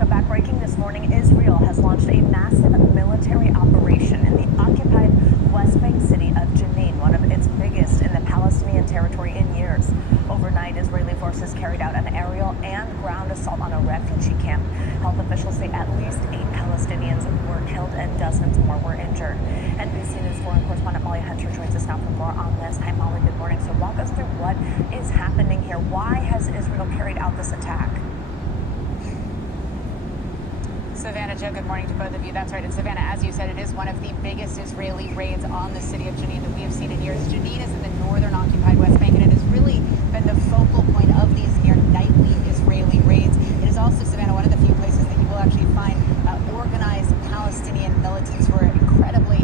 Welcome back. Breaking this morning, Israel has launched a massive military operation in the occupied West Bank city of Jenin, one of its biggest in the Palestinian territory in years. Overnight, Israeli forces carried out an aerial and ground assault on a refugee camp. Health officials say at least 8 Palestinians were killed and dozens more were injured. NBC News foreign correspondent Molly Hunter joins us now for more on this. Hi, Molly. Good morning. So walk us through what is happening here. Why has Israel carried out this attack? Savannah, Joe, good morning to both of you. That's right. And Savannah, as you said, it is one of the biggest Israeli raids on the city of Jenin that we have seen in years. Jenin is in the northern occupied West Bank, and it has really been the focal point of these near nightly Israeli raids. It is also, Savannah, one of the few places that you will actually find organized Palestinian militants who are incredibly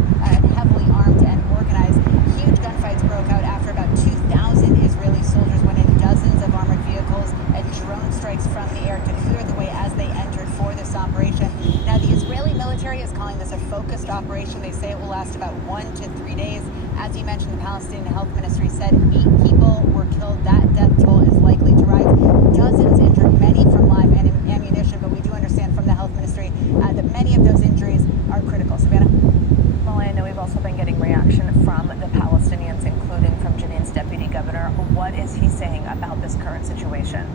heavily armed and organized. Huge gunfights broke out after about 2,000 Israeli soldiers went in dozens of armored vehicles and drone strikes from the air to clear the way as they entered for this operation. Now, the Israeli military is calling this a focused operation. They say it will last about 1 to 3 days. As you mentioned, the Palestinian Health Ministry said 8 people were killed. That death toll is likely to rise. Dozens injured, many from live ammunition, but we do understand from the Health Ministry that many of those injuries are critical. Savannah? Molly, I know we've also been getting reaction from the Palestinians, including from Jenin's deputy governor. What is he saying about this current situation?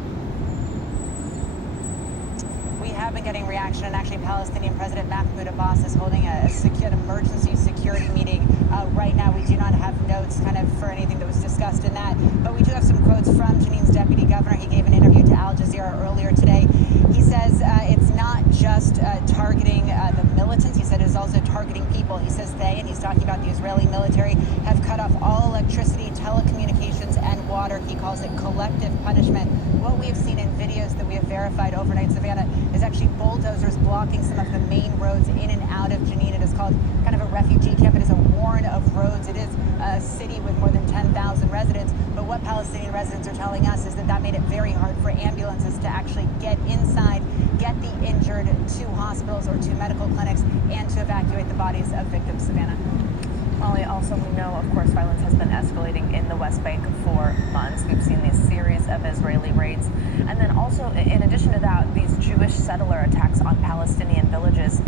We have been getting reaction, and actually Palestinian President Mahmoud Abbas is holding an emergency security meeting right now. We do not have notes for anything that was discussed in that, but we do have some quotes from Jenin's deputy governor. He gave an interview to Al Jazeera earlier today. He says it's not just targeting the militants. He said it is also targeting people. He says they, and he's talking about the Israeli military, have cut off all electricity, telecommunications, and water. He calls it collective punishment. What we have seen in videos that we have verified overnight, Savannah, is actually bulldozers blocking some of the main roads in and out of Jenin. It is called kind of a refugee camp. It is a warren of roads. It is a city with more than 10,000 residents. But what Palestinian residents are telling us is that that made it very hard for ambulances to actually get inside, get the injured to hospitals or to medical clinics, and to evacuate the bodies of victims. Savannah? Molly, also we know, of course, violence has been escalating in the West Bank for months. We've seen this series of Israeli raids. And then also, in addition to that, these Jewish settler attacks on Palestinian villages.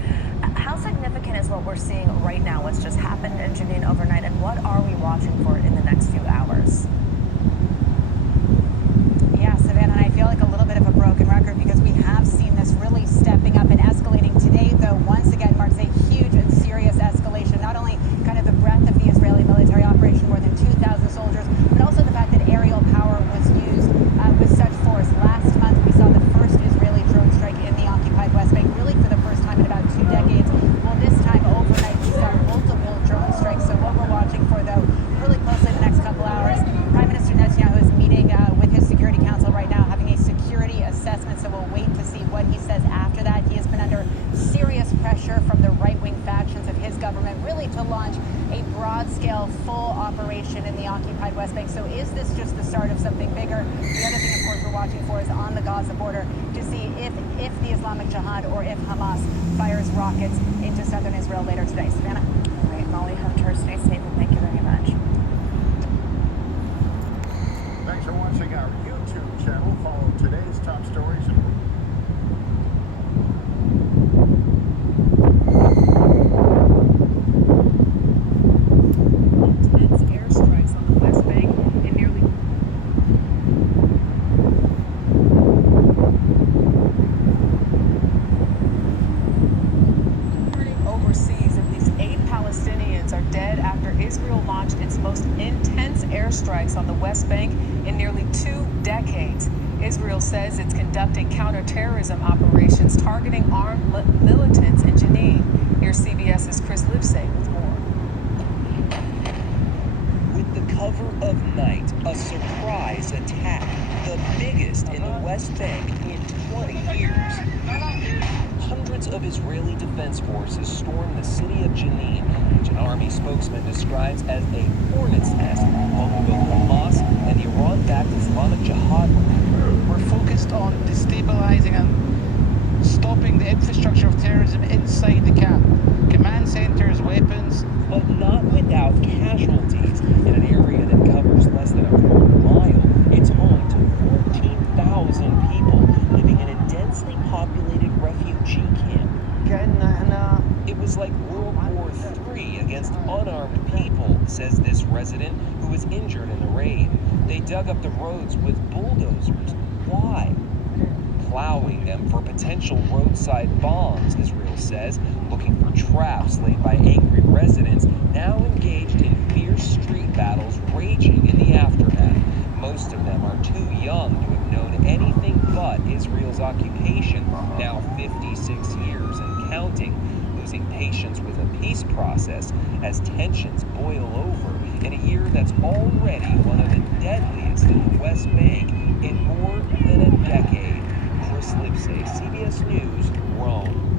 How significant is what we're seeing right now, what's just happened in Jenin overnight, and what are we watching for in the next few hours? Yeah, Savannah, and I feel like a little bit of a broken record because we have seen this really stepping up and escalating. Today, though, once again marks a huge and serious escalation. Not only kind of the breadth of the Israeli military operation, more than 2,000 soldiers, but also the fact that aerial power was used with such force. Last month, we saw the first Israeli drone strike in the occupied West Bank, really for the first time in about 2 decades. Well, this time overnight, we saw multiple drone strikes. So what we're watching for, though, really closely in the next couple hours, Prime Minister Netanyahu is meeting with his Security Council right now, having a security assessment. So we'll wait to see what he says after that. He has been under serious pressure from the right-wing factions of his government, really to launch a broad-scale, full operation in the occupied West Bank. So is this just the start of something bigger? The other thing, of course, we're watching for is on the Gaza border to see if the Islamic Jihad or if Hamas fires rockets into southern Israel later today. Savannah? All right, Molly Hunter, stay safe and thank you very much. Thanks for watching our YouTube channel. Follow today's top stories and Israel launched its most intense airstrikes on the West Bank in nearly 2 decades. Israel says it's conducting counterterrorism operations targeting armed militants in Jenin. Here's CBS's Chris Livesay with more. With the cover of night, a surprise attack, the biggest in the West Bank in 20 years. Hundreds of Israeli defense forces stormed the city of Jenin, which an army spokesman describes as a hornet's nest, home both Hamas and the Iran-backed Islamic Jihad. We're focused on destabilizing and stopping the infrastructure of terrorism inside the camp. Command centers, weapons. But not without casualties. In an area that covers less than a quarter mile, it's home to 14,000 people living in a densely populated refugee refugee camp. It was like World War III against unarmed people, says this resident who was injured in the raid. They dug up the roads with bulldozers. Why? Plowing them for potential roadside bombs, Israel says, looking for traps laid by angry residents now engaged in fierce street battles raging in the aftermath. Most of them are too young to have known anything but Israel's occupation, now 56 years and counting, losing patience with a peace process as tensions boil over in a year that's already one of the deadliest in the West Bank in more than a decade. Chris Livesay, CBS News, Rome.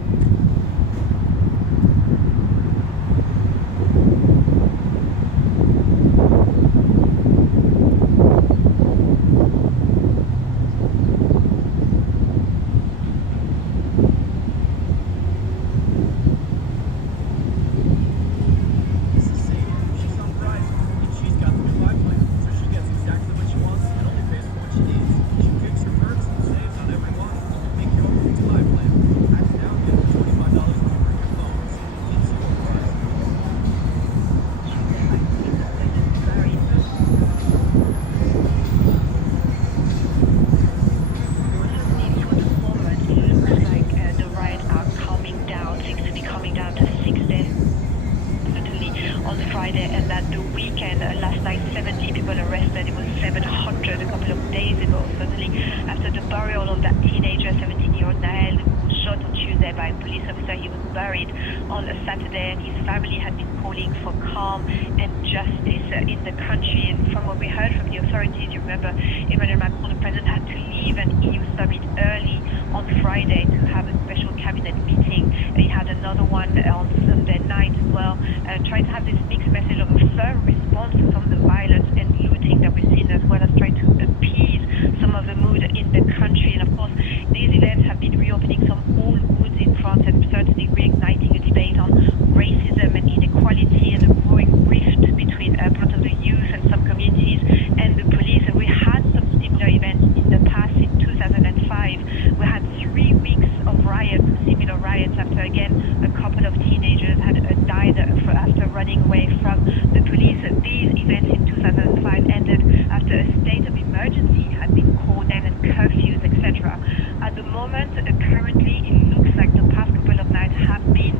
Friday and that the weekend, last night 70 people arrested, it was 700 a couple of days ago. Suddenly, after the burial of that teenager, 17-year-old Nael, who was shot on Tuesday by a police officer, he was buried on a Saturday, and his family had been calling for calm and justice in the country. And from what we heard from the authorities, you remember Emmanuel Macron, the president, had to leave an EU summit early on Friday to have a special cabinet meeting. He had another one on Sunday night as well, trying to have this mixed message of a firm response to some of the violence and looting that we've seen, as well as trying to appease some of the mood in the country. And of course, these events have been reopening some old wounds in France and certainly reigniting a debate on racism and inequality and a growing rift between part of the youth and some communities and the police. And we had some similar events in the past. In 2005, we had 3 weeks of riots, similar riots, after again a couple of teenagers had died after running away from the police. These events in 2005 ended after a state of emergency had been called in and curfews, etc. At the moment, currently, it looks like the past couple of nights have been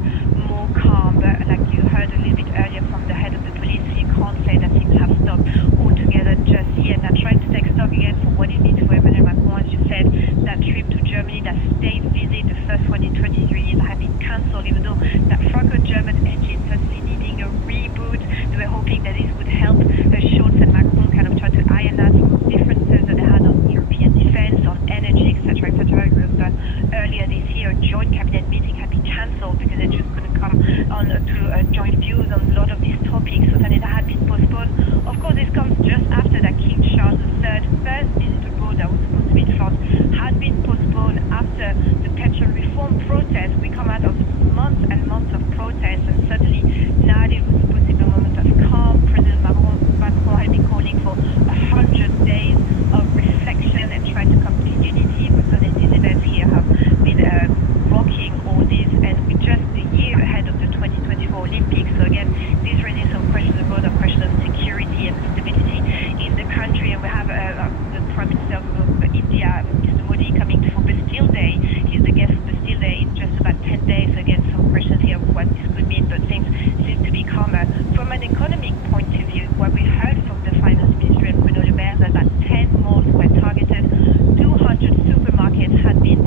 more calm, but like you heard a little bit earlier from the head of the police, you can't say that things have stopped altogether just yet. And I'm trying to take stock again for what it means for Emmanuel Macron. As you said, that trip to Germany, that state visit, the first one in 23 years, had been cancelled, even though that Franco-German engine certainly needing a reboot. They were hoping that this would help Scholz and Macron kind of try to iron out some differences that they had on European defense, on energy, etc., etc. Because earlier this year, a joint cabinet meeting had been cancelled because they just couldn't come on to joint views on a lot of these topics. So then it had been postponed. Of course, this comes just after that King Charles III first visit abroad that was supposed to be in France had been postponed after the pension reform protest. We come out of months and months of protests, and suddenly now it was supposed to be a moment of calm. President Macron had been calling for 100 days of reflection and trying to come to unity. But suddenly these events here have been rocking all this, and we're just a year ahead of the 2024 Olympics. So again, these raises some questions about the question of security and stability in the country. And we have the Prime Minister of India, Mr. Modi, coming for Bastille Day. He's the guest of Bastille Day in just about 10 days. So again, some questions here of what this could mean, but things seem to be calmer. From an economic point of view, what we heard from the Finance Ministry and Bruno Le Maire, that about 10 malls were targeted, 200 supermarkets had been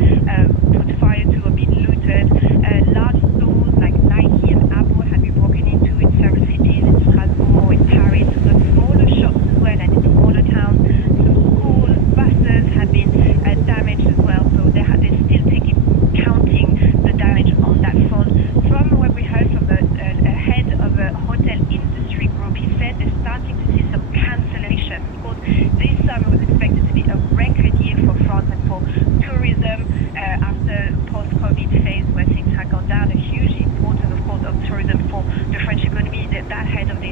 put fire to or been looted, large stores like Nike and Apple had been broken into in several cities, in Strasbourg, in Paris, but smaller shops as well, and in smaller towns. Some school buses had been damaged as well, so they're still counting the damage on that front. From what we heard from the head of a hotel industry group, he said they're starting to see some cancellation. Of course, this summer was expected to be a record year for France and for tourism after post-COVID phase where things had gone down. A huge importance, of course, of tourism for the French economy. That head of the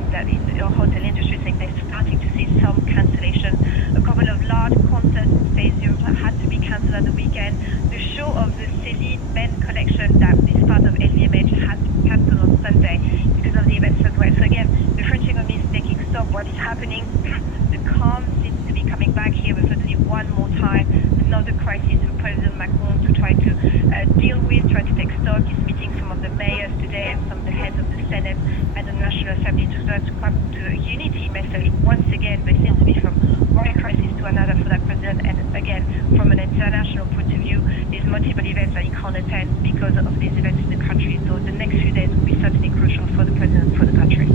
hotel industry saying they're starting to see some cancellation. A couple of large concerts in Space Europe had to be cancelled at the weekend. The show video of the Celine Ben collection that is part of LVMH has been cancelled on Sunday because of the events as well. So again, the French economy is taking stock. What is happening? The calm seems to be coming back here, but certainly one more time, another crisis for President Macron to try to deal with, try to take stock. He's meeting some of the mayors today and some of the heads of the Senate and the National Assembly to start to come to a unity message once again. There seems to be from one crisis to another for that president, and again, from an international point of view, there's multiple events that he can't attend because of these events in the country. So the next few days will be certainly crucial for the president, for the country.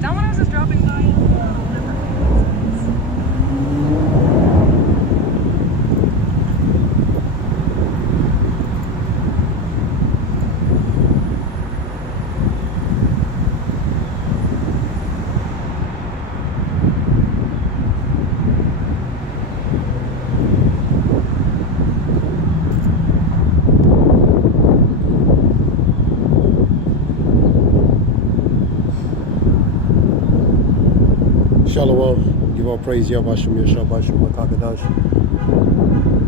Domino's is dropping by. Shalom, give all praise, Yahweh Yeshua, Makakadash.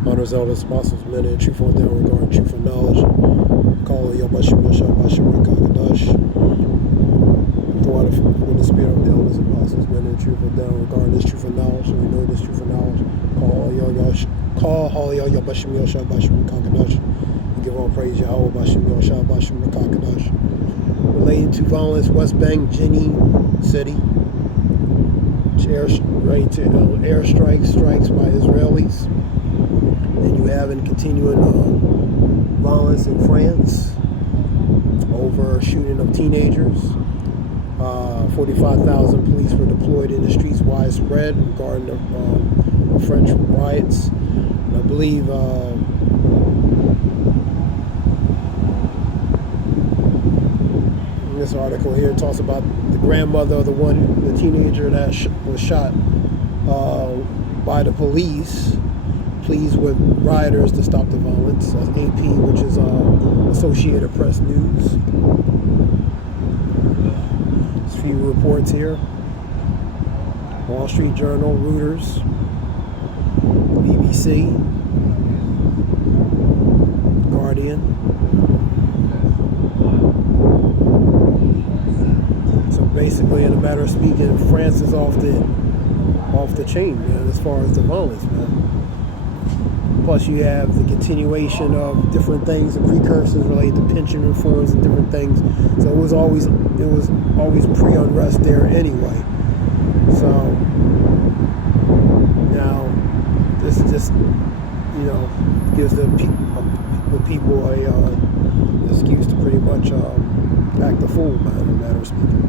Honors, elders, apostles, men in truth on down regarding truth and knowledge. Call Yahweh Yeshua, Makakadash. Throughout the spirit of the elders, apostles, men in truth on down regarding this truth and knowledge. So we know this truth and knowledge. Call Yahweh Yeshua, Makakadash. We give all praise, Yahweh Yeshua, Makakadash. Relating to violence, West Bank, Jenin City. Strikes by Israelis, and you have in continuing violence in France over shooting of teenagers. 45,000 police were deployed in the streets, widespread regarding the French riots. And I believe this article here talks about the grandmother of the teenager that was shot by the police, pleads with rioters to stop the violence. That's AP, which is Associated Press News. There's a few reports here. Wall Street Journal, Reuters, BBC, Guardian. So basically, in a matter of speaking, France is off the chain, man, as far as the violence, man. Plus, you have the continuation of different things, the precursors related to pension reforms and different things. So it was always pre-unrest there anyway. So now this just, gives the people a excuse to pretty much act a fool, man, in a matter of speaking.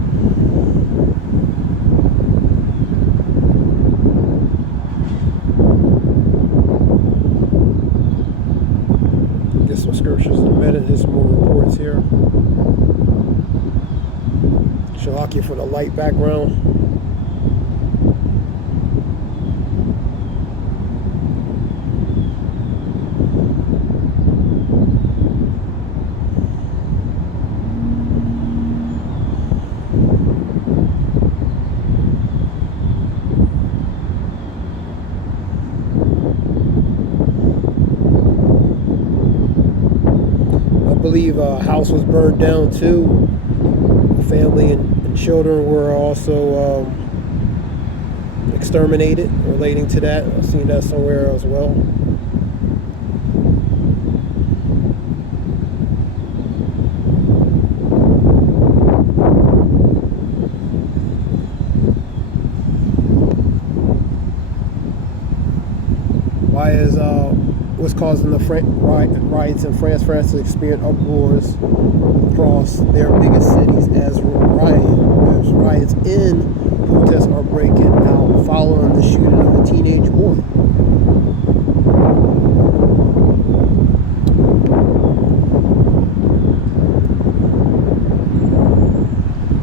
Get some scriptures in a minute. There's some more reports here. Shalakia for the light background. I believe a house was burned down too. The family and children were also exterminated relating to that. I've seen that somewhere as well. Why is what's causing the riots in France? France has experienced uproars across their biggest cities as riots in protests are breaking out following the shooting of a teenage boy.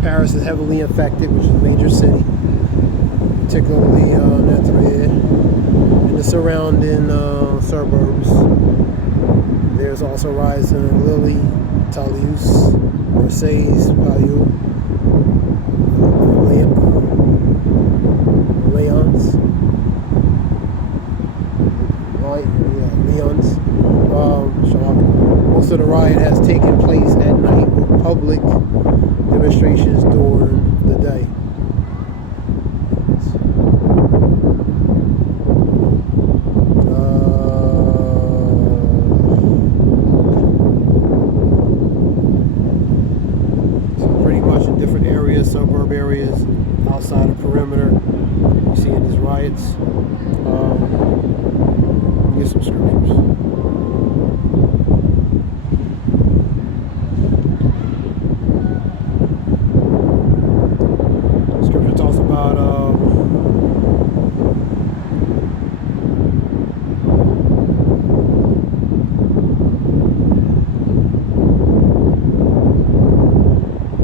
Paris is heavily infected, which is a major city, particularly Notre and the surrounding suburbs. There's also riots in Lille, Toulouse, Marseille, Paris, Lyons. most of the riot has taken place at night with public demonstrations during the day. So pretty much in different areas, suburb areas, outside the perimeter, you're seeing these riots. Get some scriptures. Scripture talks about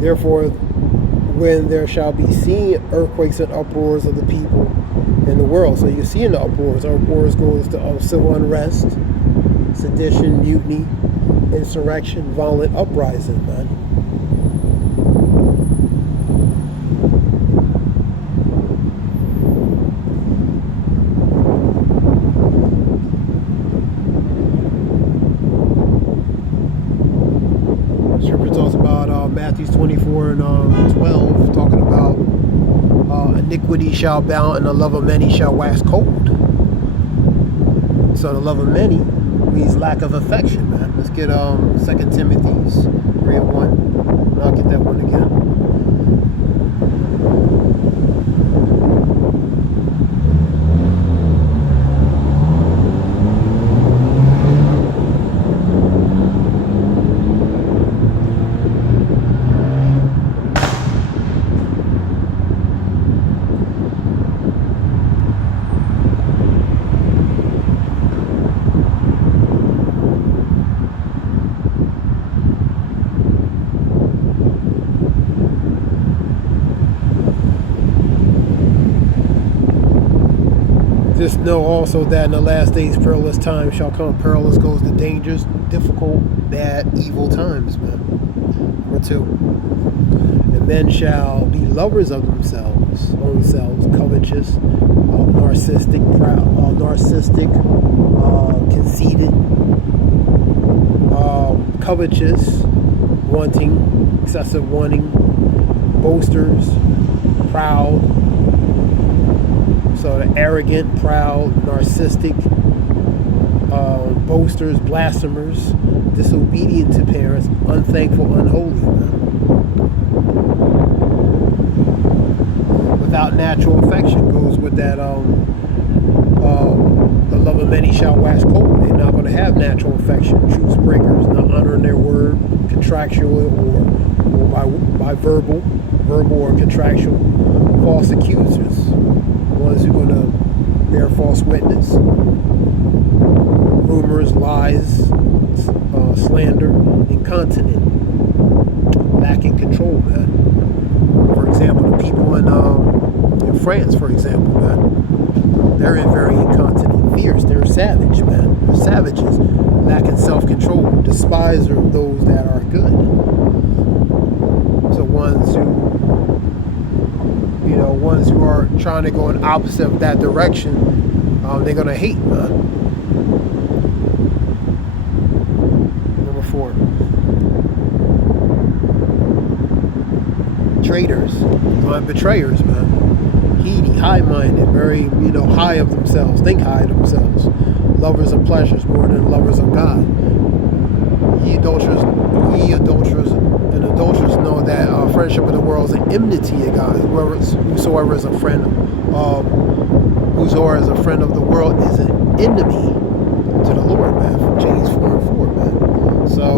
therefore, when there shall be seen earthquakes and uproars of the people in the world. So you're seeing the uproars. Uproars goes to civil unrest, sedition, mutiny, insurrection, violent uprising, man. Scripture talks about Matthew 24 and 12, talking about iniquity shall abound and the love of many shall wax cold. So the love of many means lack of affection, man. Let's get 2 Timothy 3 and 1. And I'll get that one again. Just know also that in the last days perilous times shall come. Perilous goes to dangerous, difficult, bad, evil times, man. Number 2. And men shall be lovers of themselves, own selves, covetous, narcissistic, proud, conceited, covetous, wanting, excessive wanting, boasters, proud. So the arrogant, proud, narcissistic, boasters, blasphemers, disobedient to parents, unthankful, unholy. Without natural affection goes with that. The love of many shall wax cold. They're not going to have natural affection. Truth breakers, not honoring their word, contractual or by verbal or contractual, false accusers. Ones who are going to bear false witness, rumors, lies, slander, incontinent, lacking control, man. For example, the people in France, for example, man, they're very incontinent, fierce, they're savage, man. They're savages, lacking self-control, despiser of those that are good. So ones who are trying to go in opposite of that direction, they're going to hate, man. Number 4. Traitors, betrayers, man. Heedy, high-minded, very, high of themselves, think high of themselves. Lovers of pleasures more than lovers of God. Ye adulterers and adulterers know that friendship with the world is an enmity to God. Whosoever is a friend of the world is an enemy to the Lord, man. From James 4 and 4, man. So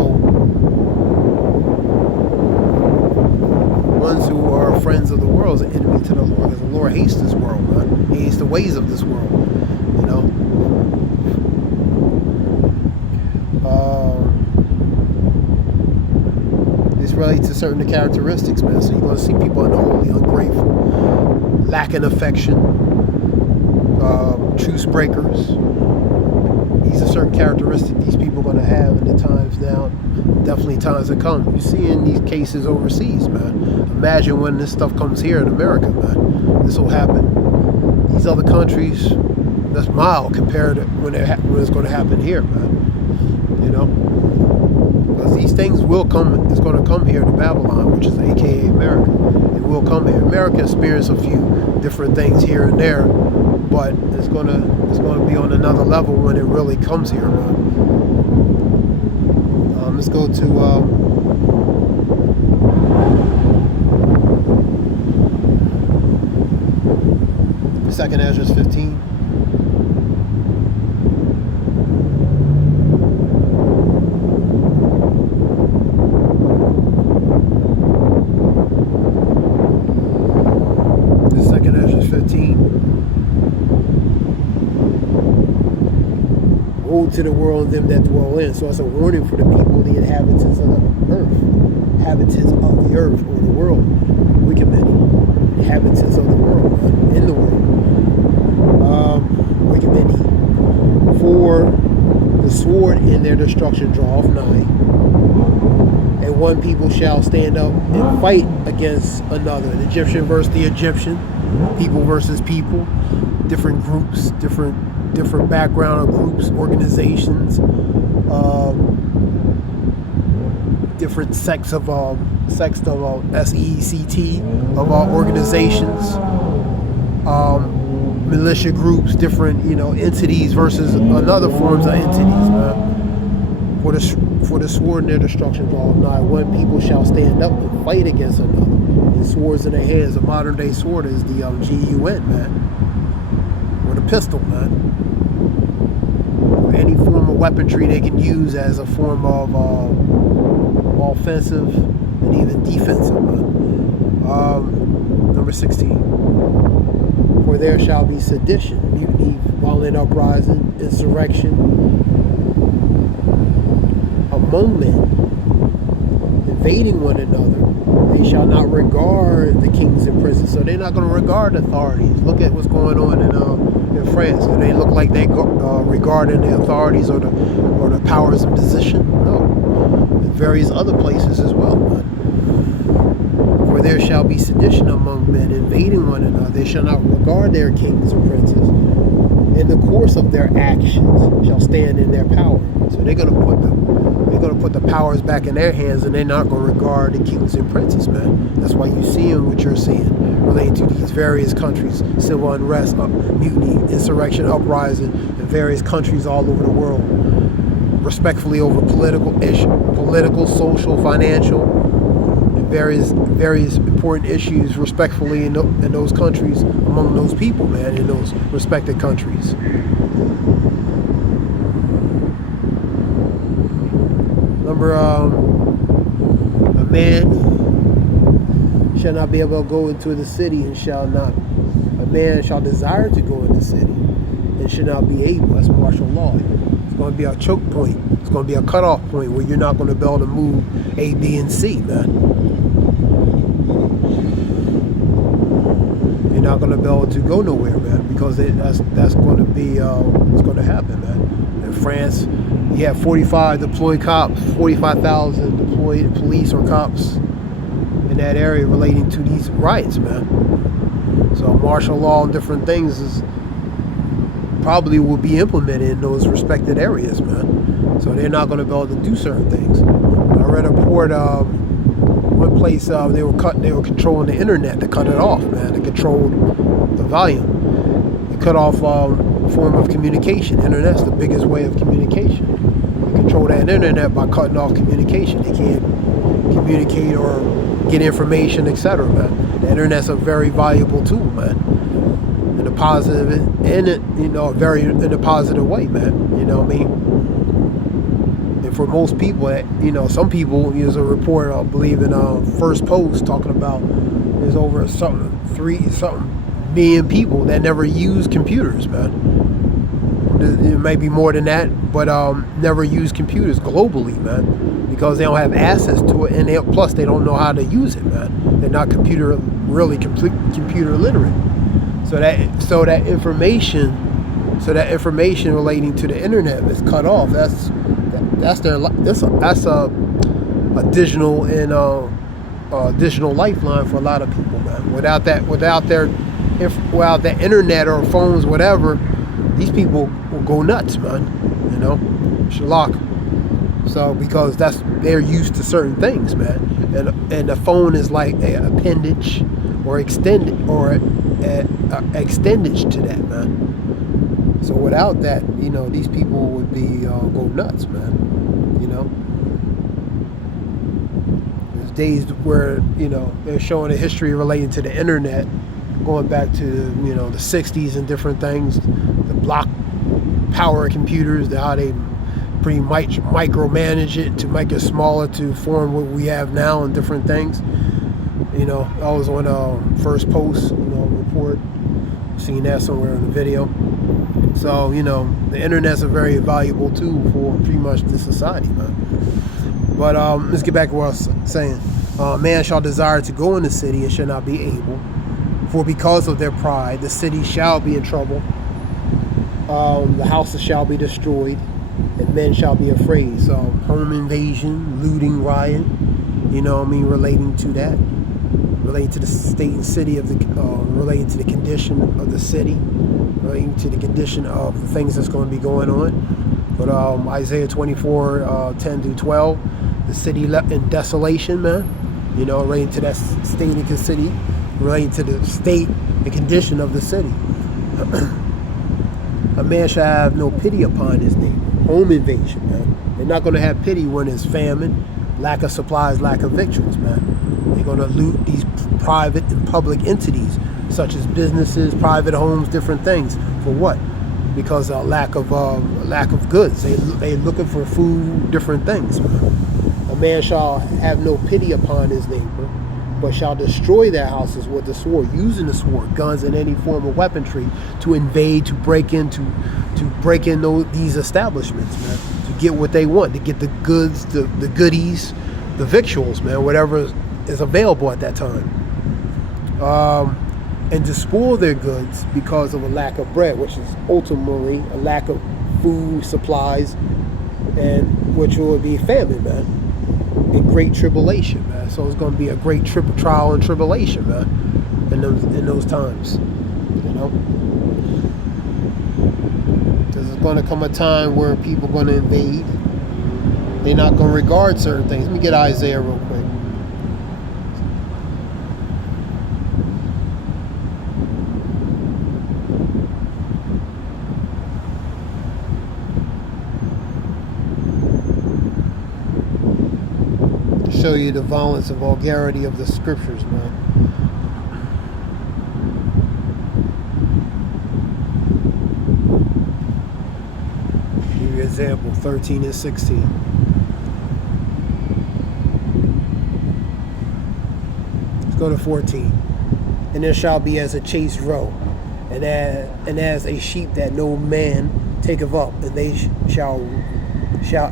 ones who are friends of the world is an enemy to the Lord, because the Lord hates this world, man. He hates the ways of this world, This relates to certain characteristics, man. So you're going to see people unholy, ungrateful, lacking affection, truce breakers. These are certain characteristics these people are going to have in the times now, definitely times to come. You see in these cases overseas, man. Imagine when this stuff comes here in America, man. This will happen. These other countries, that's mild compared to when it's going to happen here, man. Because these things will come, it's going to come here to Babylon, which is aka America. It will come here. America experienced a few different things here and there, but it's going to be on another level when it really comes here, man. Let's go to Second Ezra 15. Second Ezra 15. Woe to the world and them that dwell in. So it's a warning for the people, the inhabitants of the earth. Inhabitants of the earth or the world. Wicked men. Inhabitants of the world. In the world. Wicked men. For the sword in their destruction draweth nigh. And one people shall stand up and fight against another. The Egyptian versus the Egyptian. People versus people. Different groups. Different background of groups, organizations, different sects of SECT of our organizations, militia groups, different entities versus another forms of entities, man. For the sword in their destruction draweth nigh. One people shall stand up and fight against another. And swords in their hands. A modern day sword is the GUN, man. Or the pistol, man. Any form of weaponry they can use as a form of offensive and even defensive. Number 16. For there shall be sedition, mutiny, violent uprising, insurrection among men, invading one another. They shall not regard the kings and princes. So they're not going to regard authorities. Look at what's going on in France. Do they look like they regarding the authorities or the powers of position? No. In various other places as well. For there shall be sedition among men, invading one another. They shall not regard their kings or princes. In the course of their actions shall stand in their power. So they're going to put the powers back in their hands, and they're not going to regard the kings and princes, man. That's why you're seeing what you're seeing relating to these various countries, civil unrest, mutiny, insurrection, uprising in various countries all over the world, respectfully over political, social, financial, and various important issues, respectfully in those countries, among those people, man, in those respected countries. Number, a man shall not be able to go into the city a man shall desire to go in the city and should not be able. That's martial law. It's going to be a choke point. It's going to be a cutoff point where you're not going to be able to move A, B, and C, man. You're not going to be able to go nowhere, man, because that's going to be what's going to happen, man. In France, you have 45,000 deployed police or cops in that area relating to these riots, man. So martial law and different things probably will be implemented in those respected areas, man. So they're not going to be able to do certain things. I read a report, one place they were controlling the internet to cut it off, man. They controlled the volume. They cut off a form of communication. Internet's the biggest way of communication. You control that internet by cutting off communication. They can't communicate or get information, etc., man. The internet's a very valuable tool, man. In a positive and in a positive way, man. You know what I mean? And for most people, some people, there's a report, I believe in First Post, talking about there's over three million people that never use computers, man. It may be more than that, but never use computers globally, man, because they don't have access to it, and plus they don't know how to use it, man. They're not computer literate. So that information relating to the internet is cut off. That's a digital lifeline for a lot of people, man. Without the internet or phones, whatever, these people will go nuts, man. Shalak. So because they're used to certain things, man, and the phone is like an appendage or extended extendage to that, man. So without that, these people would be go nuts, man. There's days where they're showing a history relating to the internet, going back to the 60s and different things, the block power computers, how they pretty much micromanage it to make it smaller to form what we have now and different things. I was on First Post report, seen that somewhere in the video. So the internet's a very valuable tool for pretty much this society, man. But let's get back to what I was saying. Man shall desire to go in the city and shall not be able, for because of their pride the city shall be in trouble. The houses shall be destroyed, and men shall be afraid. So home invasion, looting, riot, relating to that, relating to the state and city of the, relating to the condition of the city, relating to the condition of the things that's going to be going on. But Isaiah 24, 10 through 12, the city left in desolation, man. Relating to that state and city, relating to the state and condition of the city. A man shall have no pity upon his neighbor. Home invasion, man. They're not going to have pity when there's famine, lack of supplies, lack of victuals, man. They're going to loot these private and public entities, such as businesses, private homes, different things. For what? Because of lack of goods. They're looking for food, different things. A man shall have no pity upon his neighbor, but shall destroy their houses with the sword, using the sword, guns, and any form of weaponry to invade, to break in these establishments, man, to get what they want, to get the goods, the goodies, the victuals, man, whatever is available at that time, and to spoil their goods because of a lack of bread, which is ultimately a lack of food supplies, and which will be famine, man, and great tribulation, man. So it's going to be a great trial and tribulation, man, in those times, There's going to come a time where people are going to invade. They're not going to regard certain things. Let me get Isaiah real quick. Show you the violence and vulgarity of the scriptures, man. Give you an example, 13 and 16. Let's go to 14. And there shall be as a chased roe, and as a sheep that no man taketh up, and they shall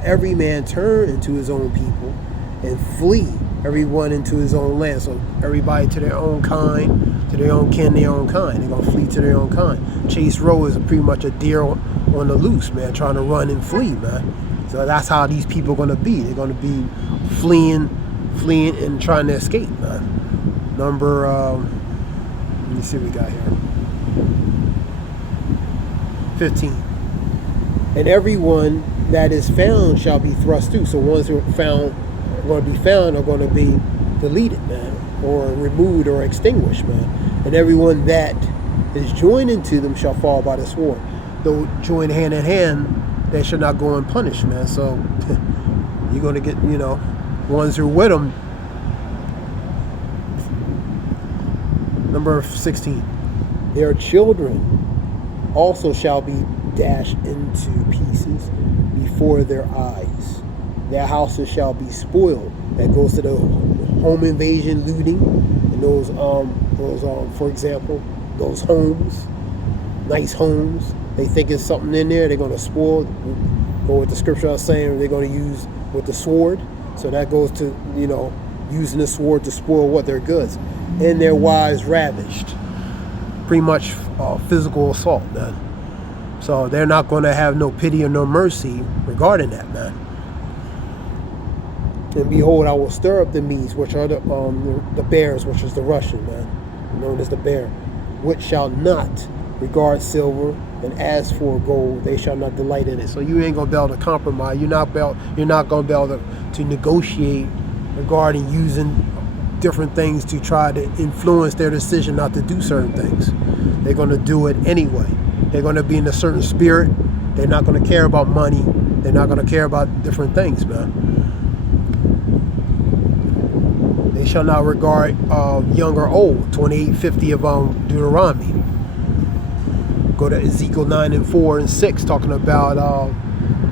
every man turn into his own people, and flee everyone into his own land. So everybody to their own kind, to their own kin, their own kind. They're going to flee to their own kind. Chase row is pretty much a deer on the loose, man, trying to run and flee, man. So that's how these people are going to be. They're going to be fleeing and trying to escape, man. Number, let me see what we got here. 15. And everyone that is found shall be thrust through. So ones who are going to be found are going to be deleted, man, or removed or extinguished, man. And everyone that is joined into them shall fall by the sword. Though joined hand in hand, they shall not go unpunished, man. So you're going to get, ones who are with them. Number 16. Their children also shall be dashed into pieces before their eyes. Their houses shall be spoiled. That goes to the home invasion, looting, and those for example, those homes, nice homes. They think it's something in there. They're going to spoil. Go with the scripture I was saying. They're going to use with the sword. So that goes to using the sword to spoil what their goods, and their wives ravished. Pretty much physical assault, man. So they're not going to have no pity or no mercy regarding that, man. And behold, I will stir up the Medes, which are the bears, which is the Russian, man, known as the bear, which shall not regard silver, and as for gold, they shall not delight in it. So you ain't gonna be able to compromise. You're not gonna be able to negotiate regarding using different things to try to influence their decision not to do certain things. They're gonna do it anyway. They're gonna be in a certain spirit. They're not gonna care about money. They're not gonna care about different things, man. They shall not regard young or old. 28:50 of Deuteronomy. Go to Ezekiel 9 and 4 and 6, talking about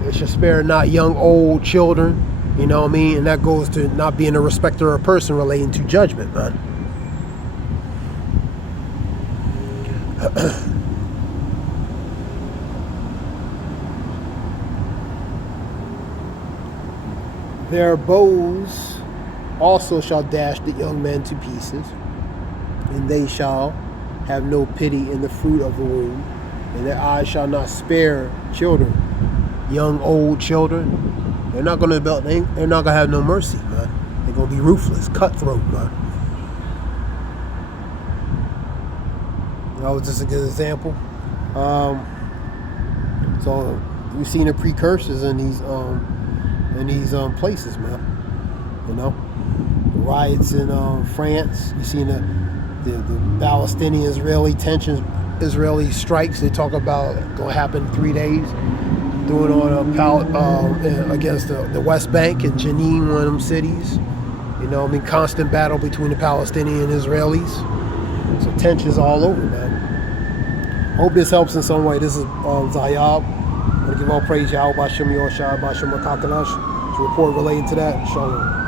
they shall spare not young, old, children. You know what I mean? And that goes to not being a respecter of a person relating to judgment, man. Their bows also shall dash the young men to pieces, and they shall have no pity in the fruit of the womb, and their eyes shall not spare children, young, old children. They're not gonna have no mercy, man. They're gonna be ruthless, cutthroat, man. That was just a good example. So we've seen the precursors in these places, man. You know, the riots in France. You seen the Palestinian-Israeli tensions, Israeli strikes. They talk about going to happen in 3 days. Doing on against the West Bank and Jenin, one of them cities. You know, I mean, constant battle between the Palestinians and Israelis. So tensions all over, man. Hope this helps in some way. This is Zayab. I want to give all praise Yahweh Bashem Yoshai Bashem Makatalash to report relating to that. Shalom.